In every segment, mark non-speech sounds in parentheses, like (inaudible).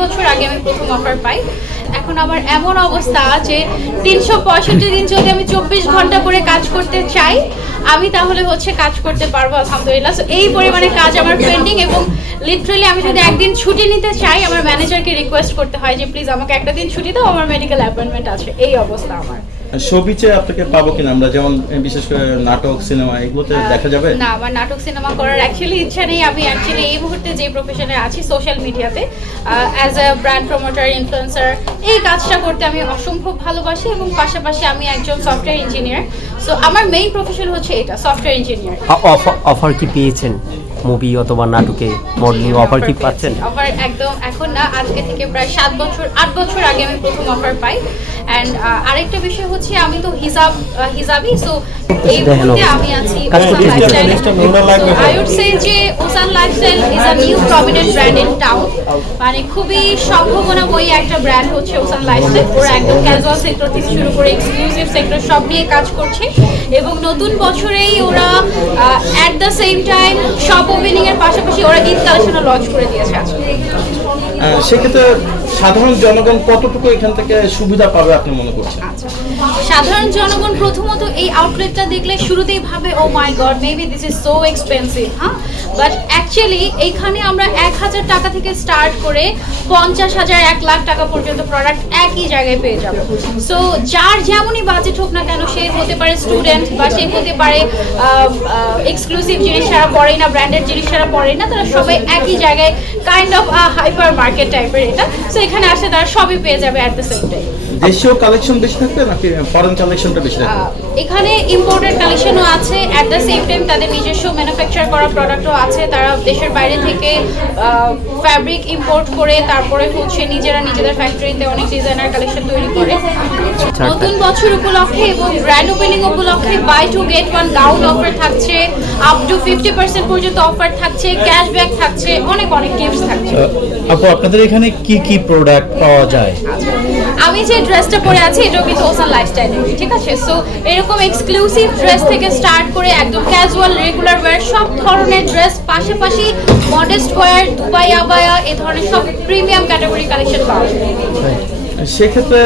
বছর আগে আমি প্রথম অফার পাই। এখন আমার এমন অবস্থা যে তিনশো পঁয়ষট্টি দিন যদি আমি চব্বিশ ঘণ্টা করে কাজ করতে চাই, আমি তাহলে হচ্ছে কাজ করতে পারব, আলহামদুলিল্লাহ। সো এই পরিমাণে কাজ আমার পেন্ডিং এবং লিটারালি আমি যদি একদিন ছুটি নিতে চাই, আমার ম্যানেজারকে রিকোয়েস্ট করতে হয় যে প্লিজ আমাকে একটা দিন ছুটি দাও, আমার মেডিকেল অ্যাপয়েন্টমেন্ট আছে। এই অবস্থা আমার। শোবিচে আপনাকে পাবো কিনা? আমরা যেমন বিশেষ করে নাটক সিনেমা এগুলোতে দেখা যাবে? না আমার নাটক সিনেমা করার অ্যাকচুয়ালি ইচ্ছা নেই। আমি অ্যাকচুয়ালি এই মুহূর্তে যে প্রফেশনে আছি সোশ্যাল মিডিয়াতে as a brand promoter influencer এই কাজটা করতে আমি অসম্ভব ভালোবাসি এবং পাশাপাশি আমি একজন সফটওয়্যার ইঞ্জিনিয়ার সো আমার মেইন প্রফেশন হচ্ছে এটা সফটওয়্যার ইঞ্জিনিয়ার অফার কি পেয়েছেন? মুভি অথবা নাটকে মডেলিং অফার কি পাচ্ছেন? অফার একদম এখন না আজকে থেকে প্রায় সাত বছর আট বছর আগে আমি প্রথম অফার পাই। অ্যান্ড আরেকটা বিষয় হচ্ছে আমি তো হিসাব হিসাবই সো এই মুহূর্তে আমি আছি। আই উড সে যে ocean lifestyle is a new prominent brand in town মানে খুবই সম্ভাবনাময়ী একটা ব্র্যান্ড হচ্ছে ওসান লাইফস্টাইল ওরা একদম ক্যাজুয়াল সেক্টর থেকে শুরু করে এক্সক্লুসিভ সেক্টর সব নিয়ে কাজ করছে। এবং নতুন বছরেই ওরা at the same time shop opening এর পাশাপাশি ওরা ঈদ কালেকশনও লঞ্চ করে দিয়েছে আজকে। সেক্ষেত্রে সাধারণ জনগণ কতটুকু এখান থেকে সুবিধা পাবে আপনি মনে করছেন? সাধারণ জনগণ প্রথমত এই আউটলেটটা দেখলে শুরুতেই ভাবে ও my god maybe this is so expensive হ্যাঁ? বাট অ্যাকচুয়ালি এইখানে আমরা এক হাজার টাকা থেকে স্টার্ট করে পঞ্চাশ হাজার, এক লাখ টাকা পর্যন্ত প্রোডাক্ট একই জায়গায় পেয়ে যাব। সো যার যেমনই বাজেট হোক না কেন, সে হতে পারে স্টুডেন্ট বা সে হতে পারে এক্সক্লুসিভ জিনিস ছাড়া পড়ে না ব্র্যান্ডেড জিনিস ছাড়া পড়ে না, তারা সবাই একই জায়গায় কাইন্ড অফ হাইপার মার্কেট টাইপের এটা। সো এখানে আসে তারা সবই পেয়ে যাবে অ্যাট দ্য সেম টাইম দেশীয় কালেকশন বেশি থাকবে নাকি ফরেন কালেকশনটা বেশি থাকবে? এখানে ইম্পোর্টেড কালেকশনও আছে অ্যাট দ্য সেম টাইম তাদের নিজস্ব ম্যানুফ্যাকচার করা প্রোডাক্টও আছে। তারা দেশের বাইরে থেকে ফ্যাব্রিক ইম্পোর্ট করে তারপরে হচ্ছে নিজেরা নিজেদের ফ্যাক্টরিতে অনেক ডিজাইনার কালেকশন তৈরি করে। নতুন বছর উপলক্ষে এবং গ্র্যান্ড ওপেনিং উপলক্ষে buy two get one gown offer থাকছে আপ টু ফিফটি পার্সেন্ট পর্যন্ত অফার থাকছে ক্যাশব্যাক থাকছে অনেক অনেক গিফটস থাকছে। আপু আপনাদের এখানে কি কি প্রোডাক্ট পাওয়া যায়? আমি যে ড্রেসটা পরে আছি, এটাও কিন্তু ওসান লাইফস্টাইল ঠিক আছে? সো এরকম এক্সক্লুসিভ ড্রেস থেকে স্টার্ট করে একদম ক্যাজুয়াল রেগুলার ওয়্যার সব ধরনের ড্রেস পাশাপাশি মডেস্ট ওয়্যার দুবাই আবায়া, এ ধরনের সব প্রিমিয়াম ক্যাটাগরি কালেকশন পাওয়া যায়। সেক্ষেত্রে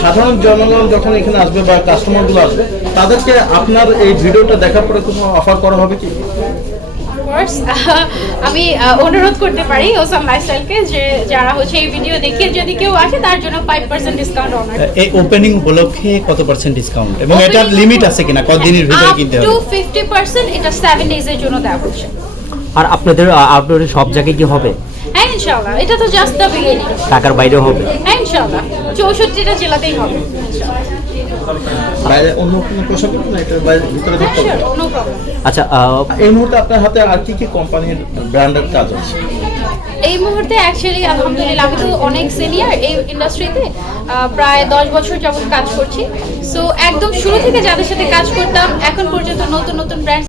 সাধারণ জনগণ যখন এখানে আসবে বা কাস্টমারগুলো আসবে, তাদেরকে আপনার এই ভিডিওটা দেখার পরে কোনো অফার করা হবে কি? কোর্স (laughs) আমি অনুরোধ করতে পারি ওসাম লাইফস্টাইলকে যে যারা হচ্ছে এই ভিডিও দেখে যদি কেউ আসে তার জন্য ফাইভ পার্সেন্ট ডিসকাউন্ট অনার এই ওপেনিং উপলক্ষে কত পার্সেন্ট ডিসকাউন্ট এবং এটার লিমিট আছে কিনা? কতদিনের ভিতরে কিনতে টু হবে? ফিফটি পার্সেন্ট এটা সেভেন ডেজের জন্য দেওয়া হচ্ছে। আর আপনাদের আউটডোরে সব জায়গায় কি হবে? ইনশাল্লাহ এটা তো জাস্ট দ্য বিগিনিং ঢাকার বাইরেও হবে। হ্যাঁ চৌষট্টিটা জেলাতেই হবে। বাইরে অন্য কোনো পোশাক না? এটা বাইরে ভিতরে হ্যাঁ হবে। আচ্ছা এই মুহূর্তে আপনার হাতে আর কি কি কোম্পানির ব্র্যান্ডের কাজ আছে? এই মুহূর্তে অ্যাকচুয়ালি আলহামদুলিল্লাহ আমি তো অনেক সিনিয়র এই ইন্ডাস্ট্রিতে প্রায় দশ বছর যাবত কাজ করছি। সো একদম শুরু থেকে যাদের সাথে কাজ করতাম এখন পর্যন্ত নতুন নতুন ব্র্যান্ড